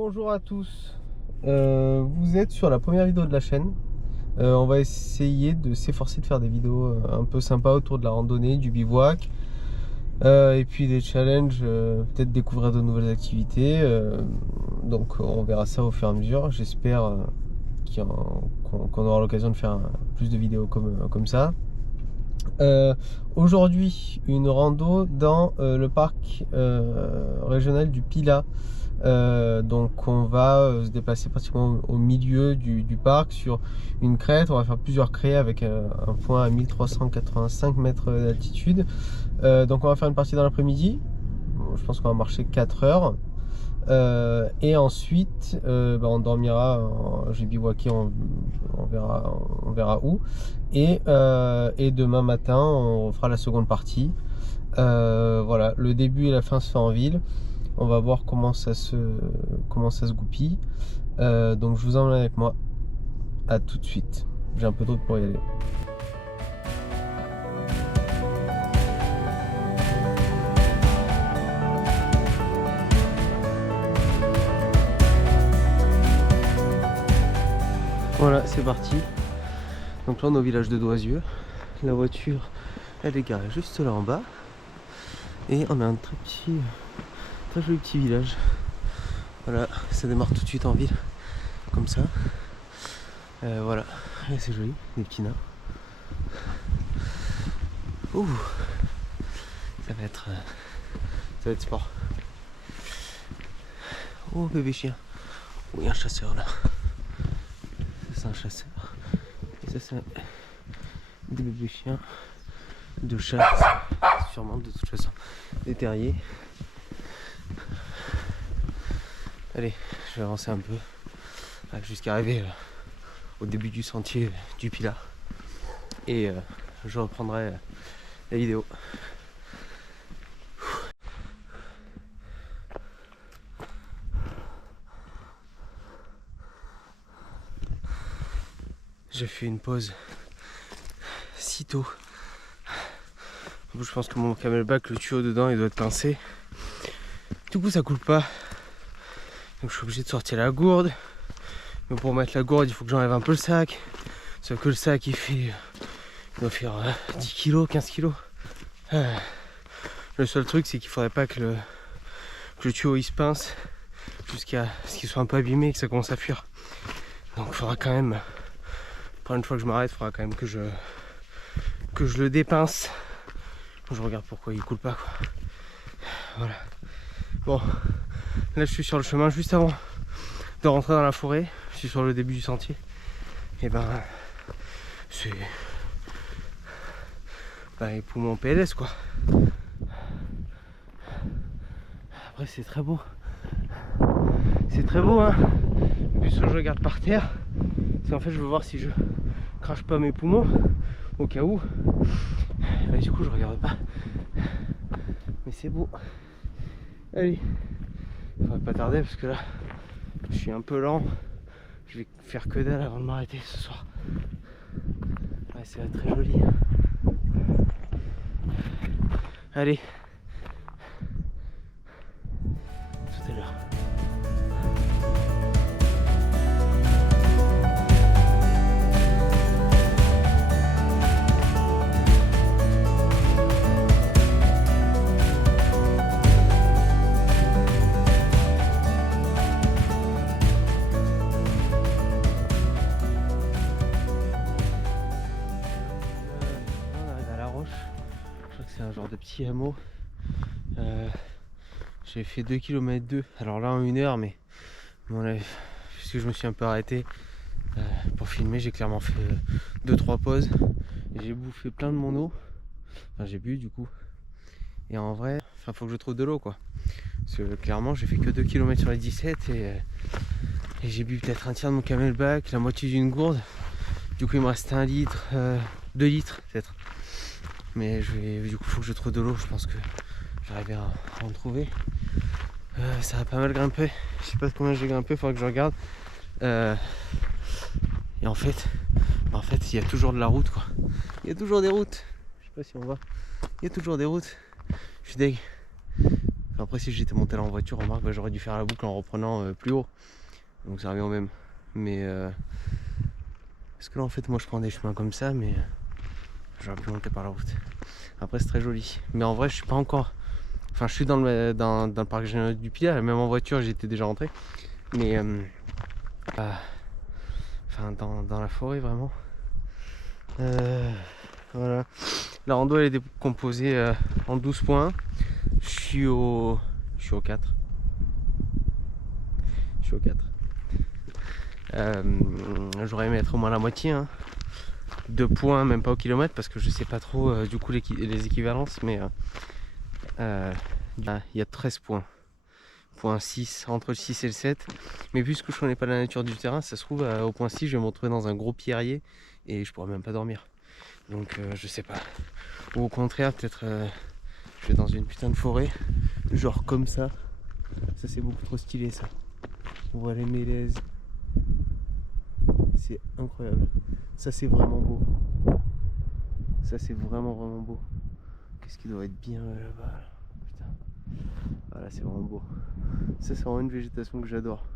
Bonjour à tous, vous êtes sur la première vidéo de la chaîne. On va essayer de s'efforcer de faire des vidéos un peu sympas autour de la randonnée, du bivouac, et puis des challenges, peut-être découvrir de nouvelles activités. Donc on verra ça au fur et à mesure. J'espère qu'on aura l'occasion de faire plus de vidéos comme ça. Aujourd'hui, une rando dans le parc régional du Pilat. Donc on va se déplacer pratiquement au milieu du parc sur une crête. On va faire plusieurs crêts avec un point à 1385 mètres d'altitude. Donc on va faire une partie dans l'après-midi. Je pense qu'on va marcher 4 heures. Et ensuite on dormira, j'ai bivouaqué, on verra où. Et demain matin on fera la seconde partie. Voilà, le début et la fin se fait en ville. On va voir comment ça se goupille. Donc je vous emmène avec moi. À tout de suite. J'ai un peu de route pour y aller. Voilà, c'est parti. Donc là on est au village de Doisieux. La voiture elle est garée juste là en bas. Et on a un très joli petit village. Voilà, ça démarre tout de suite en ville. Comme ça. Voilà, c'est joli, des petits nains. Ouh, ça va être sport. Oh bébé chien. Oh, il y a un chasseur là. Ça c'est un chasseur. Et ça c'est des bébés chiens de chasse. Sûrement de toute façon. Des terriers. Allez, je vais avancer un peu jusqu'à arriver au début du sentier du Pilat. Et je reprendrai la vidéo. J'ai fait une pause si tôt. Je pense que mon camelback, le tuyau dedans, il doit être pincé. Du coup ça coule pas. Donc je suis obligé de sortir la gourde. Mais pour mettre la gourde il faut que j'enlève un peu le sac. Sauf que le sac il doit faire 10 kg, 15 kg. Le seul truc c'est qu'il faudrait pas que le tuyau il se pince jusqu'à ce qu'il soit un peu abîmé et que ça commence à fuir. Donc il faudra quand même, une fois que je m'arrête, il faudra quand même que je le dépince. Je regarde pourquoi il coule pas quoi. Voilà. Bon, là je suis sur le chemin juste avant de rentrer dans la forêt. Je suis sur le début du sentier. Et ben c'est les poumons PLS quoi. Après c'est très beau. C'est très beau hein. Puis je regarde par terre. Parce qu'en fait je veux voir si je crache pas mes poumons au cas où. Et du coup je regarde pas. Mais c'est beau. Allez. Il faudrait pas tarder parce que là je suis un peu lent. Je vais faire que dalle avant de m'arrêter ce soir. Ouais, c'est très joli. Allez. Tout à l'heure. C'est un genre de petit hameau. J'ai fait 2 km 2. Alors là en 1 heure, mais bon, là, puisque je me suis un peu arrêté pour filmer, j'ai clairement fait 2-3 pauses. Et j'ai bouffé plein de mon eau. Enfin j'ai bu du coup. Et en vrai, faut que je trouve de l'eau quoi. Parce que clairement j'ai fait que 2 km sur les 17 et j'ai bu peut-être un tiers de mon camelback, la moitié d'une gourde. Du coup il me reste 1 litre, 2 litres peut-être. Mais du coup faut que je trouve de l'eau, je pense que j'arrive à en trouver. Ça a pas mal grimpé, je sais pas combien j'ai grimpé, il faudra que je regarde. Et en fait il y a toujours de la route quoi. Il y a toujours des routes, je sais pas si on voit. Il y a toujours des routes, je suis deg. Après si j'étais monté là en voiture, remarque, bah, j'aurais dû faire la boucle en reprenant plus haut. Donc ça revient au même. Mais parce que là en fait moi je prends des chemins comme ça, mais j'aurais pu monter par la route. Après c'est très joli. Mais en vrai je suis pas encore. Enfin je suis dans le parc régional du Pilat, même en voiture j'étais déjà rentré. Mais enfin dans la forêt vraiment. Voilà. La rando elle est décomposée en 12 points. Je suis au 4. Je suis au 4. J'aurais aimé être au moins la moitié. 2 points, même pas au kilomètre, parce que je sais pas trop du coup les équivalences, mais il y a 13 points. Point 6, entre le 6 et le 7. Mais puisque je connais pas la nature du terrain, ça se trouve au point 6, je vais me retrouver dans un gros pierrier et je pourrais même pas dormir. Donc je sais pas. Ou au contraire, peut-être je vais dans une putain de forêt, genre comme ça. Ça c'est beaucoup trop stylé ça. On voit les mélèzes. C'est incroyable. Ça c'est vraiment beau. Ça c'est vraiment beau. Qu'est-ce qui doit être bien là-bas là. Putain. Voilà, c'est vraiment beau. Ça c'est vraiment une végétation que j'adore.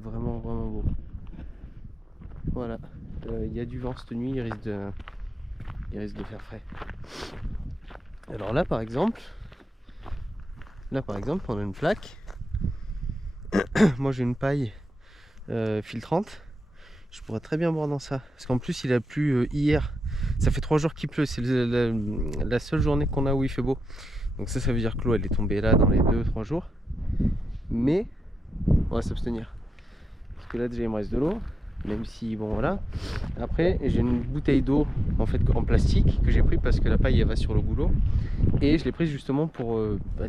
Vraiment beau. Voilà. Il y a du vent cette nuit, il risque de faire frais. Alors là par exemple, on a une flaque. Moi j'ai une paille filtrante. Je pourrais très bien boire dans ça. Parce qu'en plus il a plu hier. Ça fait 3 jours qu'il pleut. C'est la seule journée qu'on a où il fait beau. Donc ça veut dire que l'eau elle est tombée là dans les 2-3 jours. Mais on va s'abstenir. Parce que là déjà il me reste de l'eau. Même si bon voilà. Après j'ai une bouteille d'eau en fait en plastique que j'ai pris parce que la paille elle va sur le goulot. Et je l'ai prise justement pour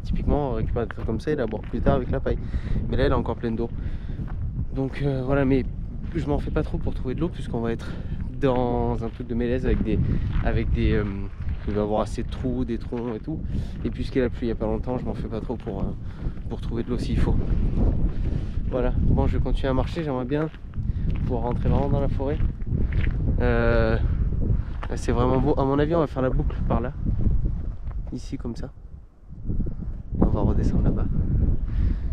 typiquement récupérer des trucs comme ça et la boire plus tard avec la paille. Mais là elle est encore pleine d'eau. Donc voilà, mais je m'en fais pas trop pour trouver de l'eau puisqu'on va être dans un truc de mélèze avec des il va y avoir assez de trous, des troncs et tout. Et puisqu'il a plu il y a pas longtemps, je m'en fais pas trop pour trouver de l'eau s'il faut. Voilà, bon je vais continuer à marcher, j'aimerais bien pouvoir rentrer vraiment dans la forêt. C'est vraiment beau. À mon avis on va faire la boucle par là. Ici comme ça. Et on va redescendre là-bas.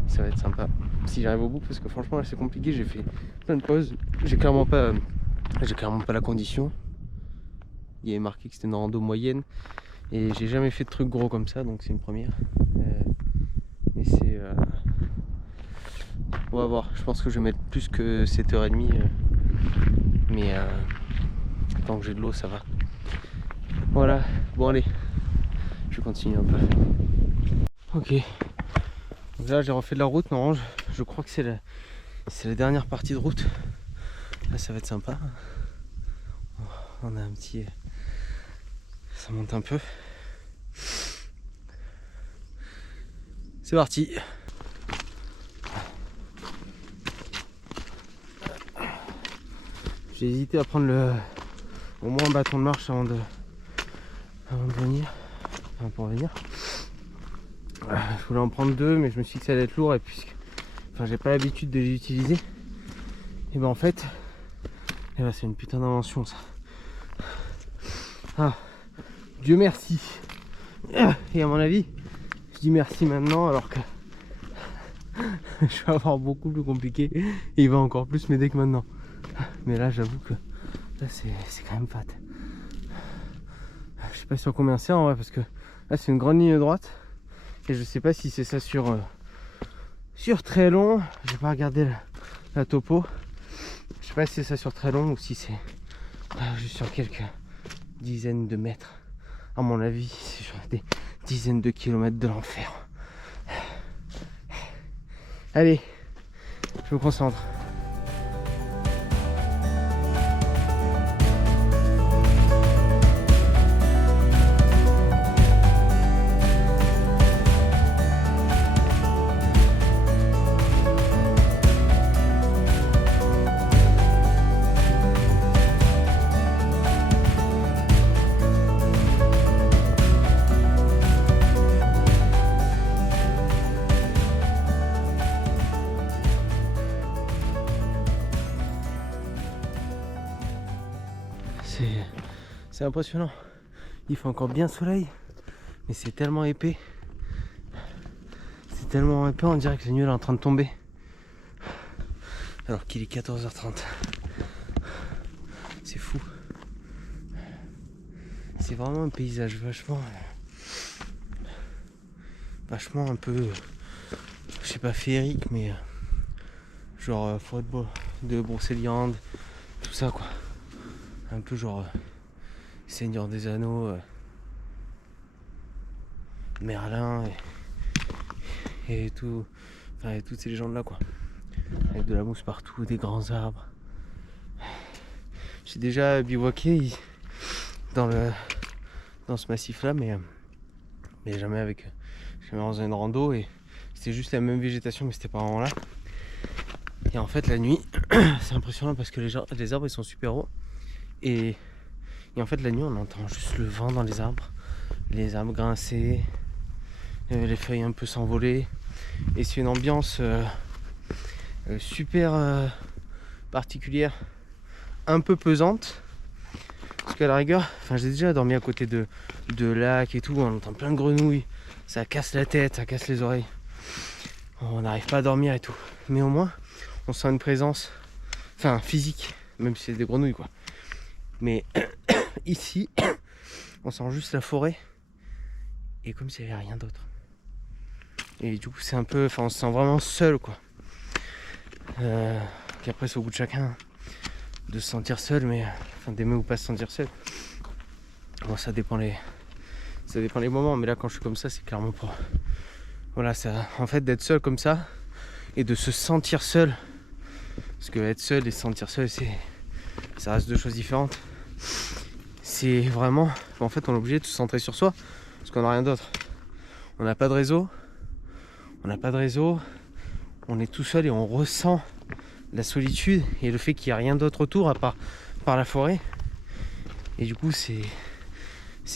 Ça va être sympa. Si j'arrive au bout, parce que franchement là c'est compliqué, j'ai fait plein de pauses. J'ai clairement pas la condition. Il y avait marqué que c'était une rando moyenne. Et j'ai jamais fait de trucs gros comme ça, donc c'est une première. Mais c'est... on va voir, je pense que je vais mettre plus que 7h30. Mais tant que j'ai de l'eau ça va. Voilà, bon allez. Je continue un peu. Ok. Donc là j'ai refait de la route, non, je crois que c'est la dernière partie de route. Là ça va être sympa. On a un petit... ça monte un peu. C'est parti. J'ai hésité à prendre au moins un bâton de marche avant de venir. Enfin, pour venir. Je voulais en prendre 2 mais je me suis dit que ça allait être lourd et puisque j'ai pas l'habitude de les utiliser. Et ben en fait c'est une putain d'invention ça. Ah, Dieu merci. Et à mon avis, je dis merci maintenant alors que je vais avoir beaucoup plus compliqué et il va encore plus m'aider que maintenant. Mais là j'avoue que là c'est quand même fat. Je sais pas sur combien c'est en vrai parce que là c'est une grande ligne droite et je sais pas si c'est ça sur très long. J'ai pas regardé la topo. Je sais pas si c'est ça sur très long ou si c'est juste sur quelques dizaines de mètres. À mon avis c'est sur des dizaines de kilomètres de l'enfer. Allez, je me concentre. C'est impressionnant. Il fait encore bien soleil, mais c'est tellement épais tellement épais, on dirait que la nuit elle est en train de tomber. Alors qu'il est 14h30. C'est fou. C'est vraiment un paysage vachement un peu, je sais pas, féerique, mais genre forêt de Brocéliande, tout ça quoi. Un peu genre Seigneur des Anneaux, Merlin et tout, enfin et toutes ces légendes là quoi. Avec de la mousse partout, des grands arbres. J'ai déjà bivouaqué dans ce massif là, mais jamais dans une rando, et c'était juste la même végétation mais c'était pas vraiment là. Et en fait la nuit c'est impressionnant parce que les arbres ils sont super hauts, et en fait la nuit on entend juste le vent dans les arbres grincer, les feuilles un peu s'envoler, et c'est une ambiance super particulière, un peu pesante, parce qu'à la rigueur, enfin j'ai déjà dormi à côté de lacs et tout, on entend plein de grenouilles, ça casse la tête, ça casse les oreilles, on n'arrive pas à dormir et tout, mais au moins on sent une présence, enfin physique, même si c'est des grenouilles quoi. Mais ici on sent juste la forêt et comme s'il n'y avait rien d'autre, et du coup c'est un peu, enfin on se sent vraiment seul quoi. Puis après c'est au goût de chacun de se sentir seul, mais enfin d'aimer ou pas se sentir seul. Bon, ça dépend les moments, mais là quand je suis comme ça c'est clairement pas, voilà, ça, en fait d'être seul comme ça et de se sentir seul, parce que être seul et se sentir seul ça reste deux choses différentes. C'est vraiment, en fait on est obligé de se centrer sur soi parce qu'on n'a rien d'autre, on n'a pas de réseau, on est tout seul et on ressent la solitude et le fait qu'il n'y a rien d'autre autour à part la forêt, et du coup c'est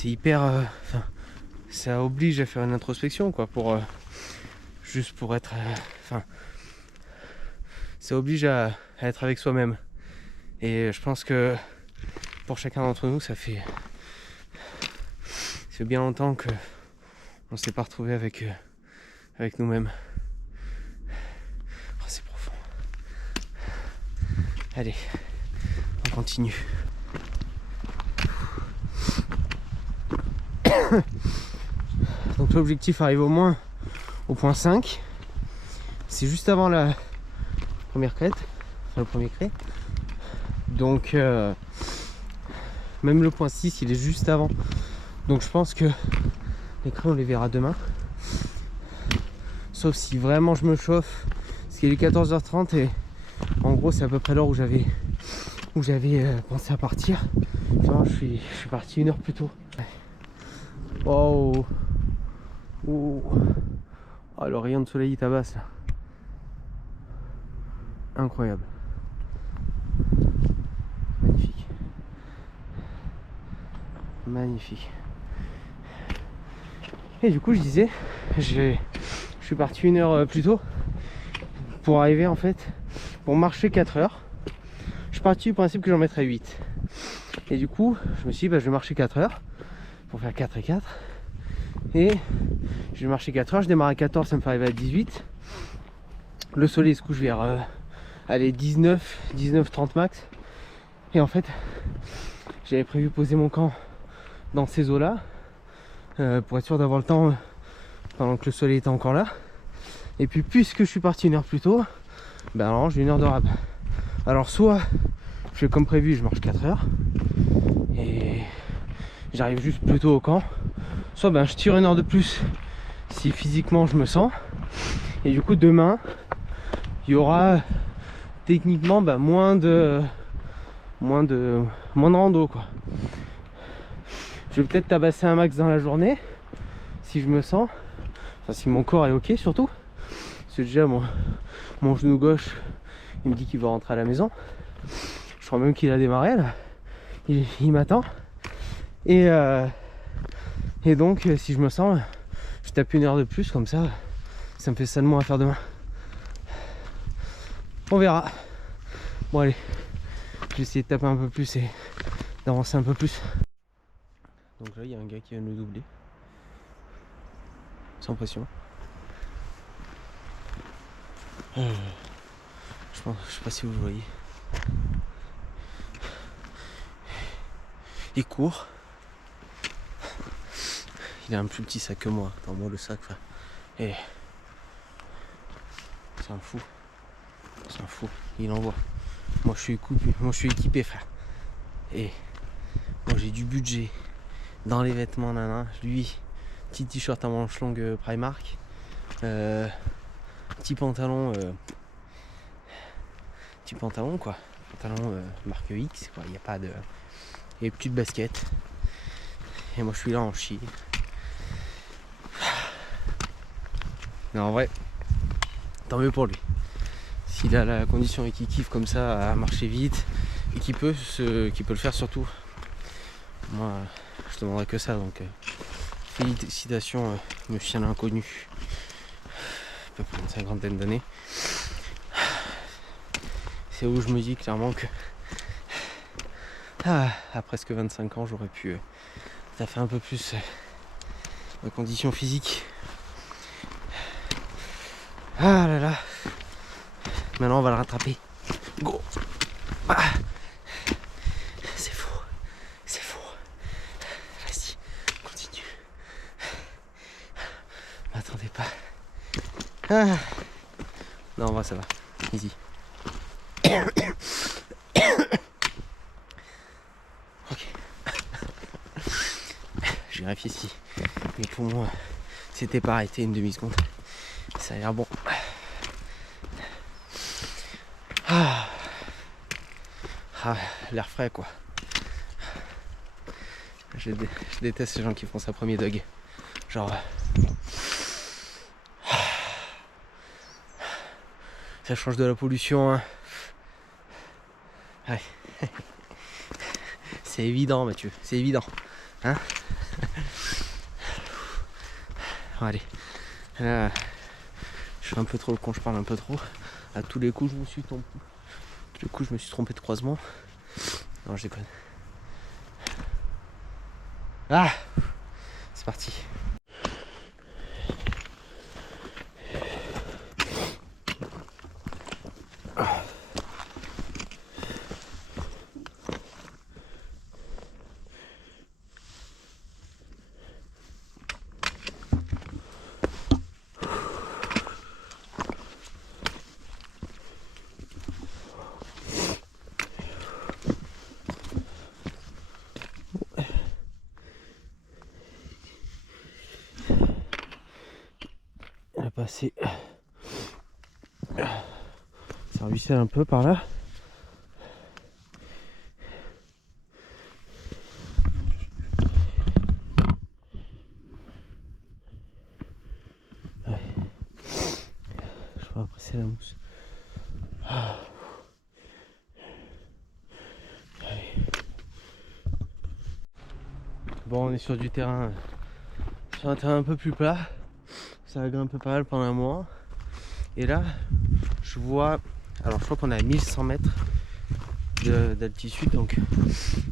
hyper, ça oblige à faire une introspection quoi, pour juste pour être, ça oblige à être avec soi-même, et je pense que pour chacun d'entre nous ça fait bien longtemps que on s'est pas retrouvé avec nous-mêmes. Oh, c'est profond. Allez, on continue. Donc l'objectif arrive au moins au point 5. C'est juste avant la première crête, enfin le premier crêt. Donc même le point 6 il est juste avant. Donc je pense que les crêts on les verra demain. Sauf si vraiment je me chauffe, parce qu'il est 14h30 et en gros c'est à peu près l'heure où j'avais pensé à partir. Enfin, je suis parti 1 heure plus tôt. Wow. Oh, le rayon de soleil il tabasse là. Incroyable. Magnifique. Et du coup je disais, je suis parti 1 heure plus tôt pour arriver, en fait, pour marcher 4 heures. Je suis parti du principe que j'en mettrais 8. Et du coup je me suis dit je vais marcher 4 heures pour faire 4 et 4. Et je vais marcher 4 heures, je démarre à 14, ça me fait arriver à 18. Le soleil se couche vers 19-30 max. Et en fait j'avais prévu poser mon camp dans ces eaux là pour être sûr d'avoir le temps pendant que le soleil était encore là. Et puis puisque je suis parti 1 heure plus tôt, alors j'ai 1 heure de rab. Alors soit je fais comme prévu, je marche 4 heures et j'arrive juste plus tôt au camp, soit je tire 1 heure de plus si physiquement je me sens, et du coup demain il y aura techniquement moins de rando quoi. Je vais peut-être tabasser un max dans la journée si je me sens, enfin si mon corps est ok surtout, parce que déjà mon genou gauche il me dit qu'il va rentrer à la maison, je crois même qu'il a démarré là, il m'attend, et donc si je me sens, je tape 1 heure de plus, comme ça me fait salement à faire demain. On verra. Bon allez, je vais essayer de taper un peu plus et d'avancer un peu plus. Donc là il y a un gars qui vient nous doubler, sans pression. Je sais pas si vous le voyez. Il court. Il a un plus petit sac que moi. Dans moi le sac. Et c'est un fou. C'est un fou. Il envoie. Moi je suis équipé, frère. Et moi j'ai du budget dans les vêtements, nana. Lui, petit t-shirt à manches longues Primark. Petit pantalon. Petit pantalon quoi. Pantalon marque X quoi. Il n'y a pas de. Et petite basket. Et moi je suis là en chie. Non en vrai, tant mieux pour lui. S'il a la condition et qu'il kiffe comme ça à marcher vite et qu'il peut le faire surtout. Moi je demanderais que ça donc félicitations me chien inconnu. À peu près une cinquantaine d'années. C'est où je me dis clairement que à presque 25 ans j'aurais pu ça fait un peu plus ma condition physique. Ah là là. Maintenant on va le rattraper. Go. Ah. C'est faux. C'est faux. Vas-y, continue. M'attendez pas. Ah. Non, moi ça va. Easy. Ok. Je vérifie si mes poumons s'étaient pas arrêtés une demi-seconde. Ça a l'air bon. L'air frais quoi. Je déteste ces gens qui font ça premier dog. Genre ça change de la pollution hein. Ouais. C'est évident Mathieu, c'est évident hein. Bon, allez là, je suis un peu trop le con, je parle un peu trop. À tous les coups je me suis trompé de croisement. Non je déconne. Ah, c'est parti. Passer. Ça ruisselle un peu par là. Ouais. Je vais presser la mousse. Bon, on est sur du terrain, sur un terrain un peu plus plat. Ça a grimpé pas mal pendant un mois. Et là, je vois, alors je crois qu'on est à 1100 mètres d'altitude, donc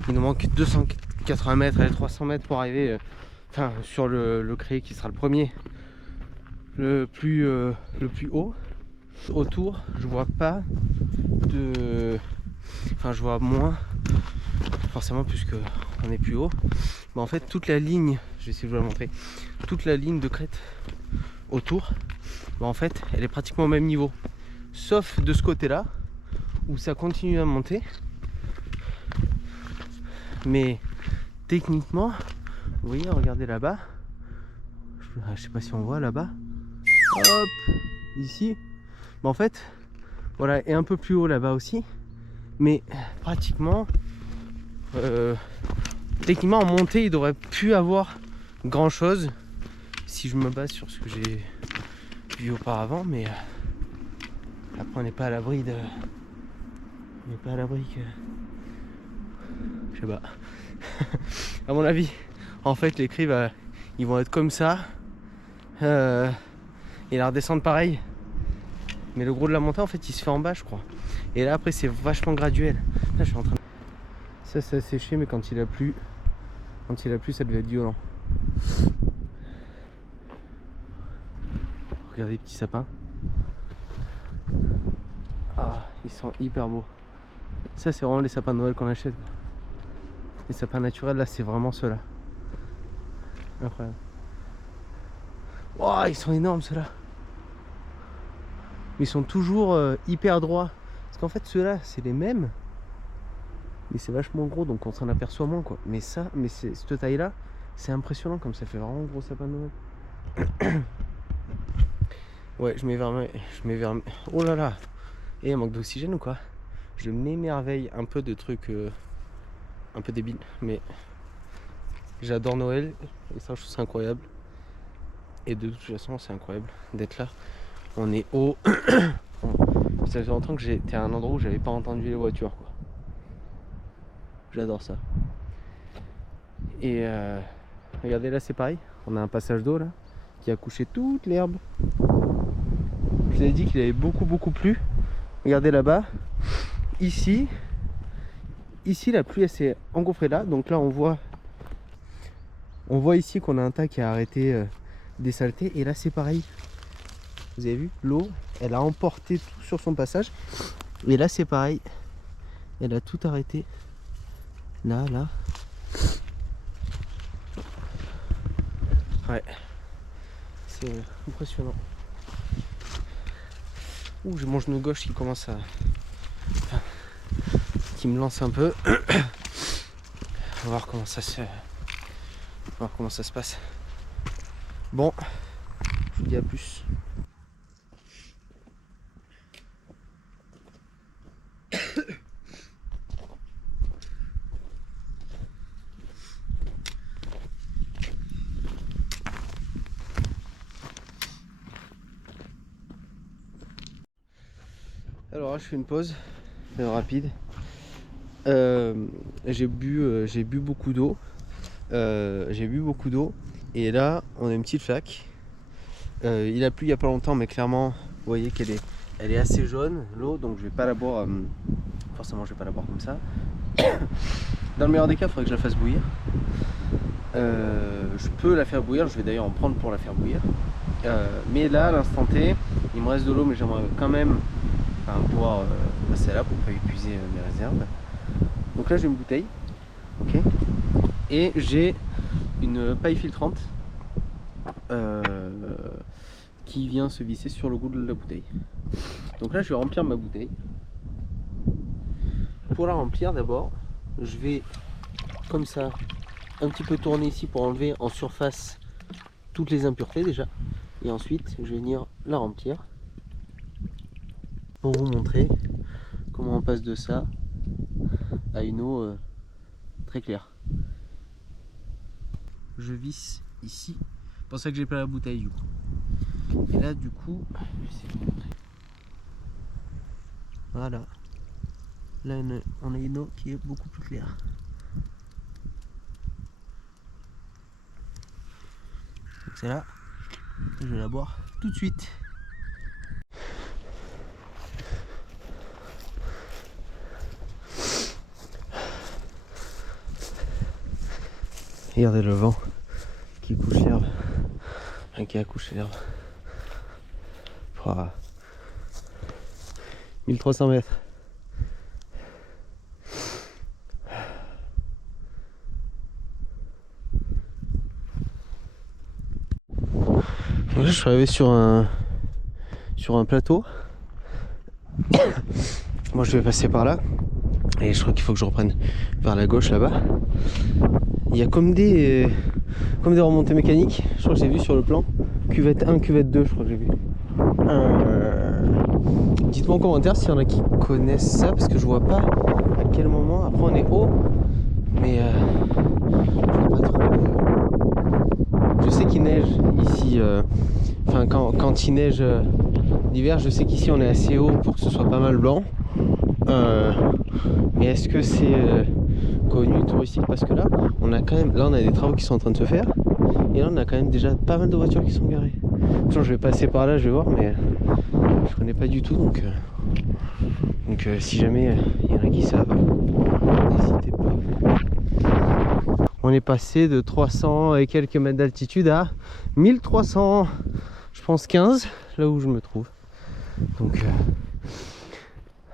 il nous manque 280 mètres, allez 300 mètres pour arriver sur le cré qui sera le premier, le plus haut. Autour, je vois pas de, je vois moins, forcément puisque on est plus haut. Mais en fait, toute la ligne, je vais essayer de vous la montrer, toute la ligne de crête autour, en fait elle est pratiquement au même niveau, sauf de ce côté là où ça continue à monter, mais techniquement vous voyez, regardez là-bas, je sais pas si on voit là-bas, hop, ici, en fait voilà, et un peu plus haut là-bas aussi, mais pratiquement techniquement en montée il devrait plus avoir grand chose si je me base sur ce que j'ai vu auparavant, mais après on n'est pas à l'abri de, on n'est pas à l'abri que, je sais pas. À mon avis, en fait les cris ils vont être comme ça et la redescendre pareil, mais le gros de la montée en fait il se fait en bas je crois, et là après c'est vachement graduel. Là je suis en train de... ça a séché, mais quand il a plu ça devait être violent. Regardez les petits sapins. Ah, ils sont hyper beaux. Ça, c'est vraiment les sapins de Noël qu'on achète. Les sapins naturels, là, c'est vraiment ceux-là. Incroyable. Oh, ils sont énormes, ceux-là. Mais ils sont toujours hyper droits. Parce qu'en fait, ceux-là, c'est les mêmes. Mais c'est vachement gros, donc on s'en aperçoit moins, quoi. Mais ça, cette taille-là, c'est impressionnant comme ça fait vraiment gros sapin de Noël. Ouais, je m'éverme. Oh là là. Et un manque d'oxygène ou quoi? Je m'émerveille un peu de trucs un peu débiles. Mais j'adore Noël. Et ça, je trouve ça incroyable. Et de toute façon, c'est incroyable d'être là. On est haut. Ça fait longtemps que j'étais à un endroit où j'avais pas entendu les voitures, quoi. J'adore ça. Et regardez là, c'est pareil. On a un passage d'eau là qui a couché toute l'herbe. Je vous avais dit qu'il avait beaucoup plu. Regardez là-bas. Ici, la pluie elle s'est engouffrée là. Donc là, on voit ici qu'on a un tas qui a arrêté des saletés. Et là, c'est pareil. Vous avez vu, l'eau, elle a emporté tout sur son passage. Et là, c'est pareil. Elle a tout arrêté. Là. Ouais. C'est impressionnant. Ouh, j'ai mon genou gauche qui commence à... Enfin, qui me lance un peu. On va voir comment ça se... passe. Bon, je vous dis à plus. Alors là, je fais une pause rapide. J'ai bu beaucoup d'eau. Et là, on a une petite flaque. Il a plu il y a pas longtemps, mais clairement, vous voyez qu'elle est assez jaune, l'eau, donc je vais pas la boire. Forcément, je vais pas la boire comme ça. Dans le meilleur des cas, il faudrait que je la fasse bouillir. Je peux la faire bouillir, je vais d'ailleurs en prendre pour la faire bouillir. Mais là, à l'instant T, il me reste de l'eau, mais j'aimerais quand même pouvoir passer là pour pas épuiser mes réserves. Donc là, j'ai une bouteille, ok, et j'ai une paille filtrante qui vient se visser sur le goût de la bouteille. Donc là, je vais remplir ma bouteille. Pour la remplir, d'abord, je vais comme ça un petit peu tourner ici pour enlever en surface toutes les impuretés déjà, et ensuite je vais venir la remplir pour vous montrer comment on passe de ça à une eau très claire. Je visse ici, c'est pour ça que j'ai pas la bouteille du coup. Et là du coup, voilà, là on a une eau qui est beaucoup plus claire. Donc c'est là, je vais la boire tout de suite. Regardez le vent qui couche l'herbe, qui a couché l'herbe. 1300 mètres. Donc là, je suis arrivé sur un plateau. Moi je vais passer par là. Et je crois qu'il faut que je reprenne vers la gauche là-bas. Il y a comme des remontées mécaniques. Je crois que j'ai vu sur le plan. Cuvette 1, cuvette 2, je crois que j'ai vu. Dites-moi en commentaire s'il y en a qui connaissent ça, parce que je vois pas à quel moment. Après on est haut, mais je vois pas trop. Je sais qu'il neige ici. Enfin quand il neige l'hiver, je sais qu'ici on est assez haut pour que ce soit pas mal blanc. Mais est-ce que c'est connu touristique? Parce que là on a quand même, là on a des travaux qui sont en train de se faire, et là on a quand même déjà pas mal de voitures qui sont garées. Je vais passer par là, je vais voir, mais je connais pas du tout, donc si jamais il y en a qui savent, n'hésitez pas. On est passé de 300 et quelques mètres d'altitude à 1300, je pense 15, là où je me trouve. Donc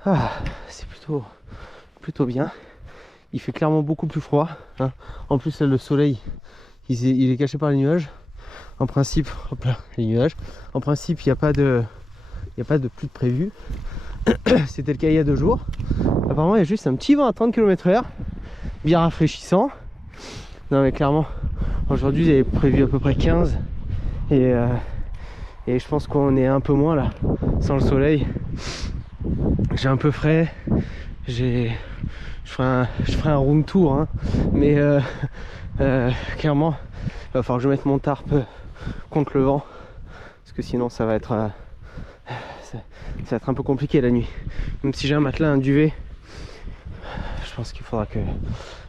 Ah, c'est plutôt bien. Il fait clairement beaucoup plus froid, hein. En plus là, le soleil il est caché par les nuages. En principe, hop là, les nuages. En principe, il n'y a pas de pluie de prévu. C'était le cas il y a 2 jours. Apparemment il y a juste un petit vent à 30 km/h, bien rafraîchissant. Non mais clairement, aujourd'hui j'avais prévu à peu près 15 et je pense qu'on est un peu moins là, sans le soleil. J'ai un peu frais, je ferai un room tour, hein. Mais clairement il va falloir que je mette mon tarp contre le vent, parce que sinon ça va être un peu compliqué la nuit. Même si j'ai un matelas, un duvet, je pense qu'il faudra que...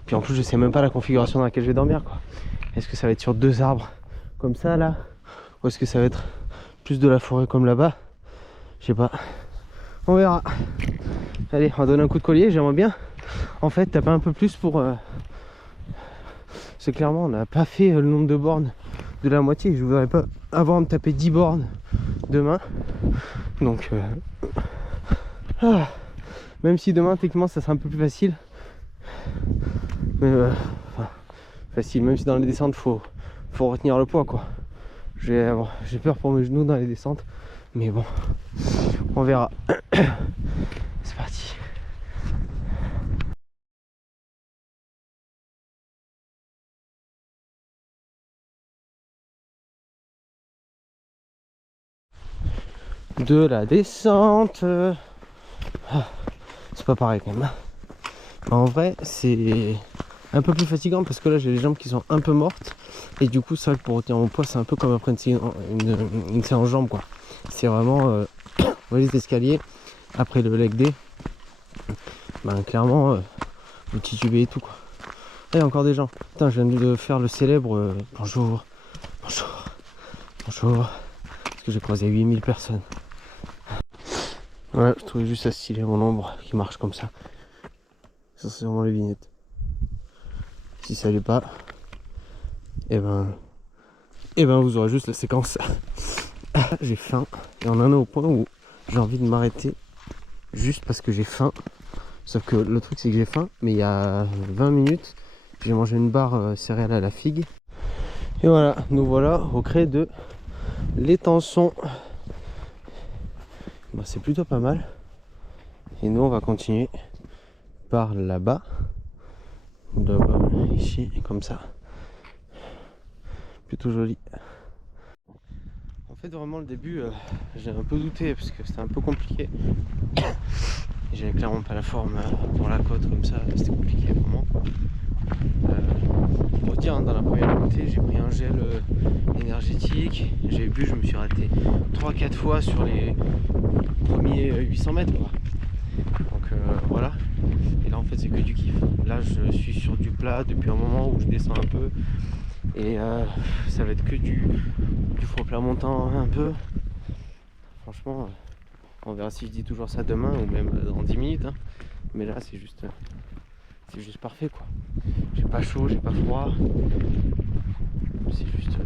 Puis en plus je sais même pas la configuration dans laquelle je vais dormir, quoi. Est-ce que ça va être sur 2 arbres comme ça là, ou est-ce que ça va être plus de la forêt comme là-bas? Je sais pas, on verra. Allez, on va donner un coup de collier. J'aimerais bien en fait taper un peu plus pour c'est clairement on n'a pas fait le nombre de bornes de la moitié. Je voudrais pas avoir à me taper 10 bornes demain, donc même si demain techniquement ça sera un peu plus facile, mais enfin, facile, même si dans les descentes faut retenir le poids, quoi. J'ai peur pour mes genoux dans les descentes, mais bon, on verra. C'est parti. De la descente. C'est pas pareil quand même. En vrai, c'est un peu plus fatigant parce que là j'ai les jambes qui sont un peu mortes. Et du coup, c'est vrai que pour retenir mon poids, c'est un peu comme après une séance jambes, quoi. C'est vraiment les escaliers après le leg day. Ben, clairement, le titubé et tout, quoi. Et encore des gens. Putain, je viens de faire le célèbre bonjour, bonjour, bonjour. Parce que j'ai croisé 8000 personnes. Ouais, je trouvais juste ça stylé, mon ombre qui marche comme ça. Ça, c'est vraiment les vignettes. Si ça l'est pas, et ben vous aurez juste la séquence. J'ai faim et on en est au point où j'ai envie de m'arrêter juste parce que j'ai faim. Sauf que le truc c'est que j'ai faim, mais il y a 20 minutes j'ai mangé une barre céréales à la figue. Et voilà, nous voilà au crêt de l'Étançon. Bah, c'est plutôt pas mal. Et nous on va continuer par là-bas, ici, comme ça. Plutôt joli. En fait vraiment le début j'ai un peu douté parce que c'était un peu compliqué. J'avais clairement pas la forme pour la côte comme ça, c'était compliqué vraiment. Pour dire, hein, dans la première montée j'ai pris un gel énergétique, j'ai bu, je me suis raté 3-4 fois sur les premiers 800 mètres, quoi. Donc voilà, et là en fait c'est que du kiff. Là je suis sur du plat depuis un moment où je descends un peu. Et ça va être que du faux plat montant un peu. Franchement, on verra si je dis toujours ça demain ou même dans 10 minutes, hein. Mais là c'est juste parfait, quoi. J'ai pas chaud, j'ai pas froid. C'est juste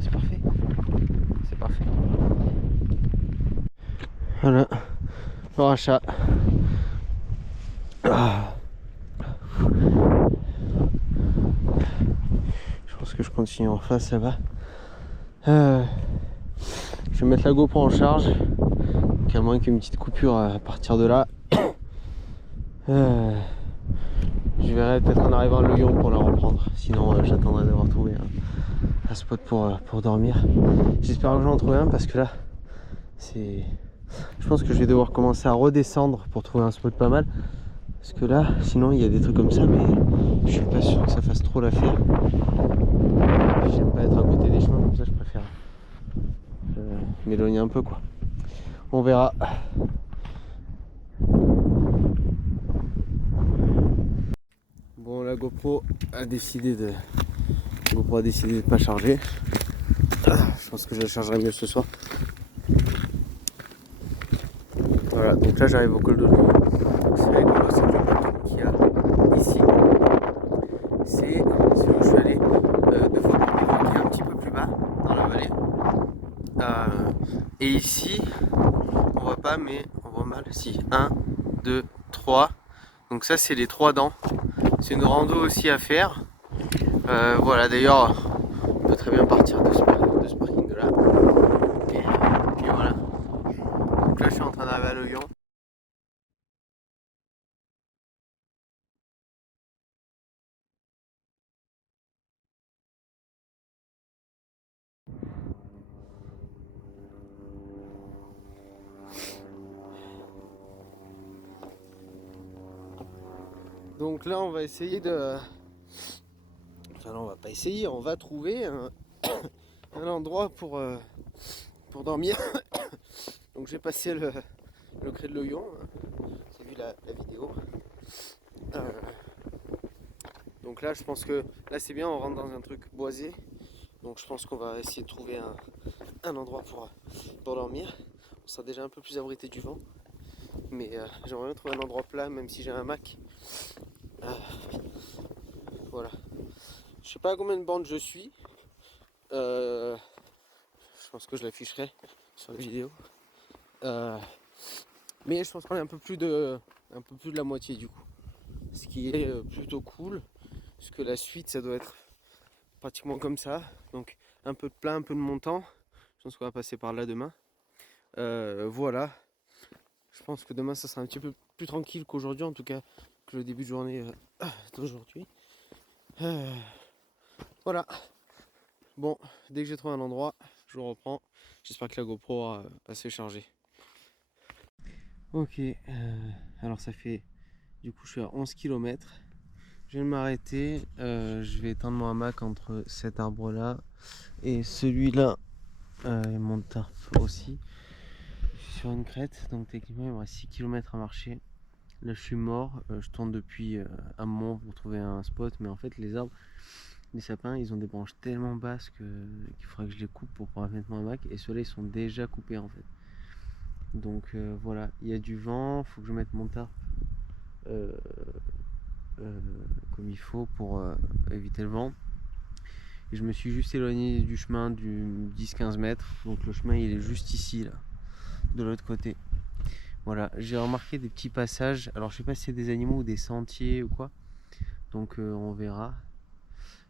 c'est parfait. C'est parfait. Voilà. Le rachat. Je pense que je continue en face là-bas. Je vais mettre la GoPro en charge, donc à moins qu'il y ait une petite coupure à partir de là. Je verrai peut-être en arrivant à Le Lyon pour la reprendre, sinon j'attendrai d'avoir trouvé un spot pour dormir. J'espère que j'en trouve un parce que là je pense que je vais devoir commencer à redescendre pour trouver un spot pas mal, parce que là sinon il y a des trucs comme ça mais je suis pas sûr que ça fasse trop l'affaire. J'aime pas être à côté des chemins comme ça, je préfère m'éloigner un peu, quoi. On verra. Bon, la GoPro a décidé de pas charger. Je pense que je la chargerai mieux ce soir. Voilà, donc là j'arrive au col de Lyon. C'est rigolo, c'est le bâton qu'il y a ici. C'est où je suis allé 2 fois plus loin, qui est un petit peu plus bas dans la vallée. Et ici, on voit pas, mais on voit mal mal. Si, 1, 2, 3. Donc ça c'est les 3 dents. C'est une rando aussi à faire. Voilà, d'ailleurs, on peut très bien partir de ce parking de là. Et puis voilà. Donc là je suis en train d'arriver à Lyon. Donc là on va essayer de... Enfin non, on va pas essayer, on va trouver un endroit pour dormir. Donc j'ai passé le Cré de l'Oyon, j'ai vu la vidéo. Euh, donc là je pense que là c'est bien, on rentre dans un truc boisé. Donc je pense qu'on va essayer de trouver un endroit pour dormir. On sera déjà un peu plus abrité du vent. Mais j'aimerais bien trouver un endroit plat, même si j'ai un Mac. Euh, voilà. Je sais pas à combien de bandes je suis. Je pense que je l'afficherai sur la vidéo. Mais je pense qu'on est un peu plus de la moitié du coup. Ce qui est plutôt cool. Parce que la suite ça doit être pratiquement comme ça. Donc un peu de plat, un peu de montant. Je pense qu'on va passer par là demain. Voilà. Je pense que demain ça sera un petit peu plus tranquille qu'aujourd'hui, en tout cas que le début de journée d'aujourd'hui. Voilà. Bon, dès que j'ai trouvé un endroit, je vous reprends. J'espère que la GoPro va se charger. Ok, alors ça fait, du coup je suis à 11 km. Je vais m'arrêter, je vais étendre mon hamac entre cet arbre là et celui-là, et mon tarp aussi. Je suis sur une crête, donc techniquement il me reste 6 km à marcher. Là je suis mort, je tourne depuis un moment pour trouver un spot, mais en fait les arbres, les sapins, ils ont des branches tellement basses qu'il faudra que je les coupe pour pouvoir mettre mon hamac, et ceux-là ils sont déjà coupés en fait. Donc voilà, il y a du vent, faut que je mette mon tarp comme il faut pour éviter le vent. Et je me suis juste éloigné du chemin du 10-15 mètres, donc le chemin il est juste ici là, de l'autre côté. Voilà, j'ai remarqué des petits passages, alors je sais pas si c'est des animaux ou des sentiers ou quoi, donc on verra.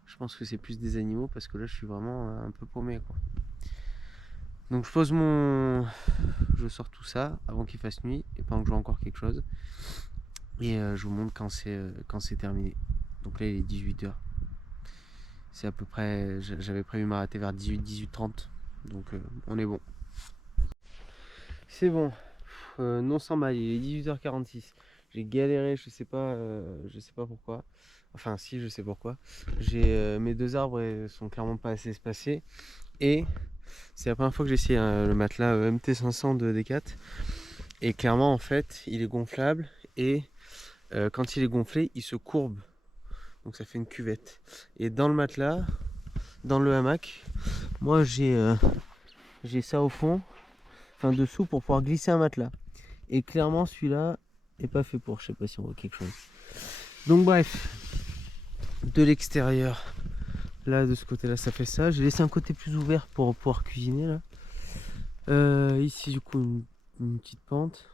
Je pense que c'est plus des animaux parce que là je suis vraiment un peu paumé quoi. Donc je pose mon... Je sors tout ça avant qu'il fasse nuit et pendant que je vois encore quelque chose. Et je vous montre quand c'est terminé. Donc là il est 18h. C'est à peu près... J'avais prévu m'arrêter vers 18h30. Donc on est bon. C'est bon. Non sans mal, il est 18h46. J'ai galéré, je sais pas pourquoi. Enfin si, je sais pourquoi. Mes deux arbres sont clairement pas assez espacés. Et c'est la première fois que j'ai essayé le matelas MT500 de Decat. Et clairement en fait il est gonflable. Et quand il est gonflé il se courbe. Donc ça fait une cuvette. Et dans le matelas, dans le hamac, moi j'ai ça au fond, enfin dessous pour pouvoir glisser un matelas. Et clairement celui-là est pas fait pour, je sais pas si on voit quelque chose. Donc bref, de l'extérieur, là de ce côté-là ça fait ça. J'ai laissé un côté plus ouvert pour pouvoir cuisiner là. Ici du coup une petite pente.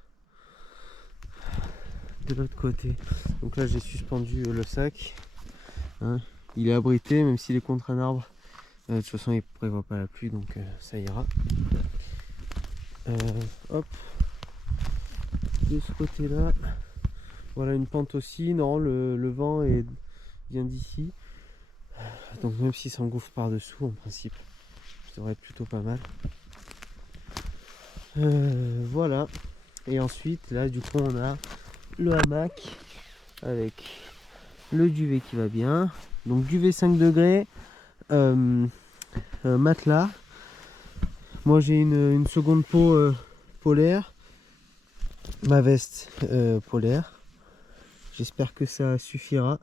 De l'autre côté, donc là j'ai suspendu le sac. Hein. Il est abrité même s'il est contre un arbre. De toute façon il prévoit pas la pluie donc ça ira. Hop, de ce côté là, voilà une pente aussi. Non, le vent vient d'ici, donc même s'il s'engouffre par dessous en principe ça devrait être plutôt pas mal. Voilà, et ensuite là du coup on a le hamac avec le duvet qui va bien, donc duvet 5 degrés, matelas. Moi j'ai une seconde peau polaire, ma veste polaire. J'espère que ça suffira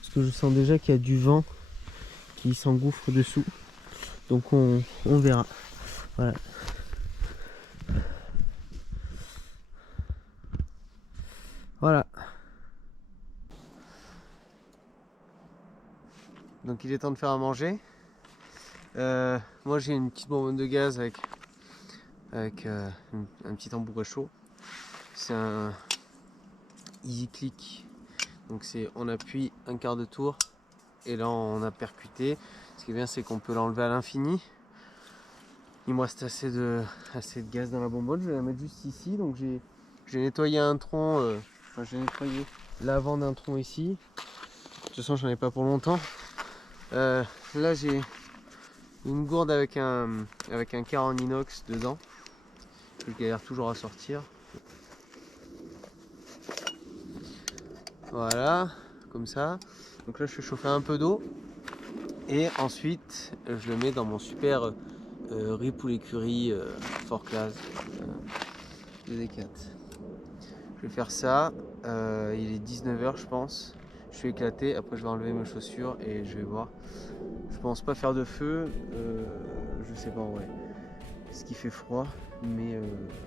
parce que je sens déjà qu'il y a du vent qui s'engouffre dessous, donc on verra. Voilà. Voilà. Donc il est temps de faire à manger. Moi j'ai une petite bonbonne de gaz avec un petit embouret chaud. c'est un easy click. Donc on appuie un quart de tour et là on a percuté. Ce qui est bien, c'est qu'on peut l'enlever à l'infini. Il me reste assez de gaz dans la bonbonne. Je vais la mettre juste ici. Donc j'ai nettoyé un tronc, j'ai nettoyé l'avant d'un tronc ici. De toute façon, j'en ai pas pour longtemps. Là j'ai une gourde avec un quart en inox dedans. Je galère toujours à sortir. Voilà, comme ça. Donc là je fais chauffer un peu d'eau. Et ensuite je le mets dans mon super riz poulet curry fort class de D4. Je vais faire ça. Il est 19 h je pense. Je suis éclaté. Après je vais enlever mes chaussures et je vais voir. Je pense pas faire de feu. Je sais pas en vrai. Ce qui fait froid. Mais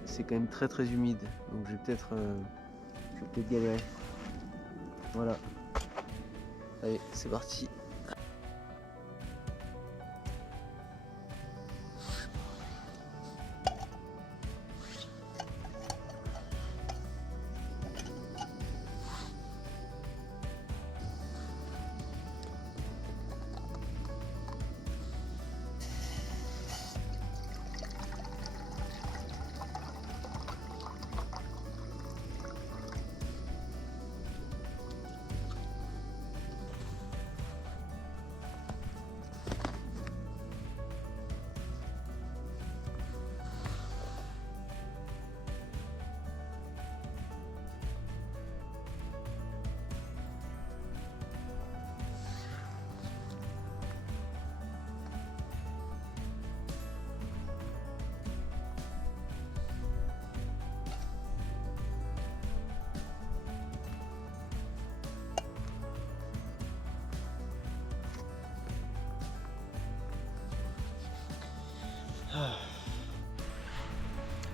c'est quand même très très humide. Donc je vais peut-être galérer. Voilà. Allez, c'est parti.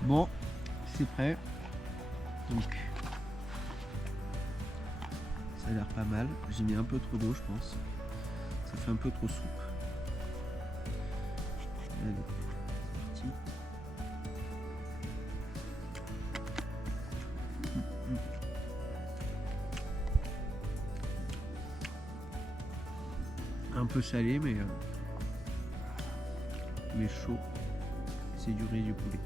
Bon, c'est prêt. Donc, ça a l'air pas mal. J'ai mis un peu trop d'eau, je pense. Ça fait un peu trop soupe. Allez, c'est parti. Un peu salé, mais chaud. C'est du riz du poulet.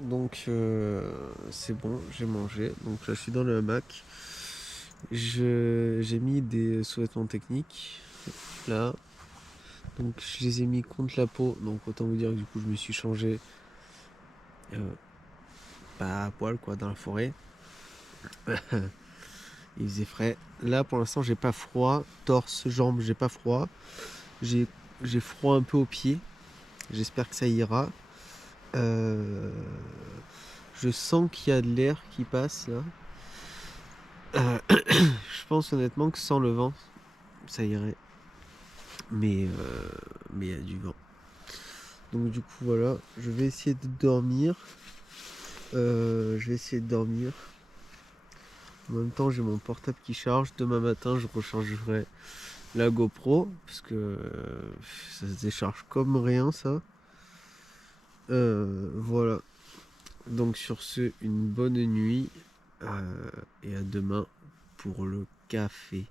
Donc c'est bon, j'ai mangé. Donc là je suis dans le hamac. J'ai mis des sous-vêtements techniques là. Donc je les ai mis contre la peau. Donc autant vous dire que du coup je me suis changé à poil quoi dans la forêt. Il faisait frais. Là pour l'instant j'ai pas froid. Torse, jambes, j'ai pas froid. J'ai froid un peu aux pieds. J'espère que ça ira. Je sens qu'il y a de l'air qui passe là. Je pense honnêtement que sans le vent, ça irait. Mais il y a du vent. Donc du coup voilà, je vais essayer de dormir. En même temps, j'ai mon portable qui charge. Demain matin, je rechargerai la GoPro parce que ça se décharge comme rien ça. Voilà. Donc sur ce, une bonne nuit et à demain pour le café.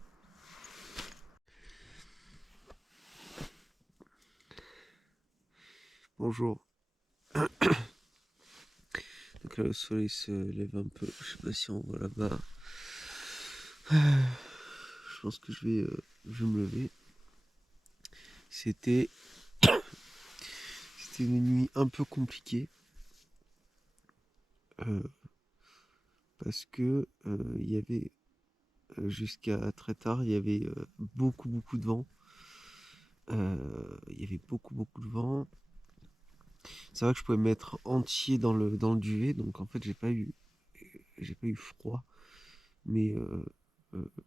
Bonjour. Donc là, le soleil se lève un peu. Je sais pas si on voit là-bas. Je pense que je vais me lever. C'était C'était une nuit un peu compliquée. Parce que il y avait jusqu'à très tard, il y avait beaucoup de vent. Il y avait beaucoup de vent. C'est vrai que je pouvais me mettre entier dans le duvet, donc en fait j'ai pas eu froid, mais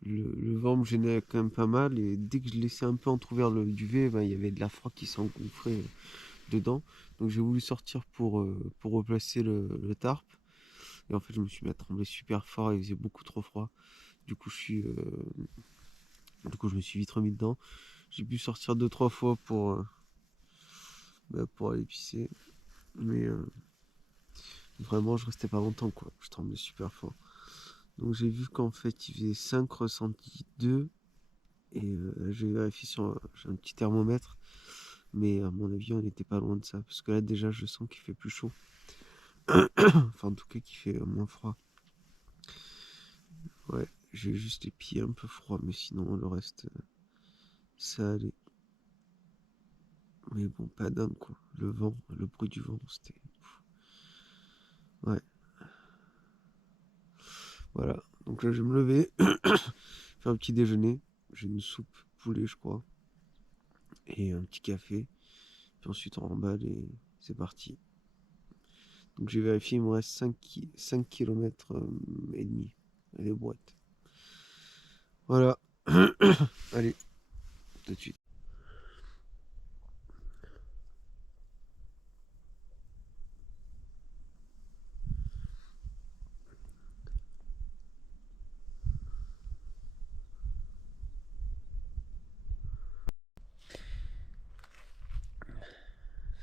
le vent me gênait quand même pas mal, et dès que je laissais un peu entrouvert le duvet, ben, il y avait de la froid qui s'engouffrait dedans. Donc j'ai voulu sortir pour replacer le tarp, et en fait je me suis mis à trembler super fort, il faisait beaucoup trop froid. Du coup je me suis vite remis dedans. J'ai pu sortir 2 3 fois pour aller pisser, mais vraiment je restais pas longtemps quoi, je tremblais super fort. Donc j'ai vu qu'en fait il faisait 5 ressenti 2, et j'ai vérifié j'ai un petit thermomètre, mais à mon avis on n'était pas loin de ça, parce que là déjà je sens qu'il fait plus chaud. Enfin en tout cas qu'il fait moins froid. Ouais, j'ai juste les pieds un peu froids, mais sinon le reste ça allait. Mais bon, pas dingue quoi. Le vent, le bruit du vent, c'était. Ouais, voilà. Donc là je vais me lever, faire un petit déjeuner. J'ai une soupe poulet je crois, et un petit café. Puis ensuite on remballe et c'est parti. Donc j'ai vérifié, il me reste 5 km et demi. Les boîtes. Voilà. Allez, tout de suite.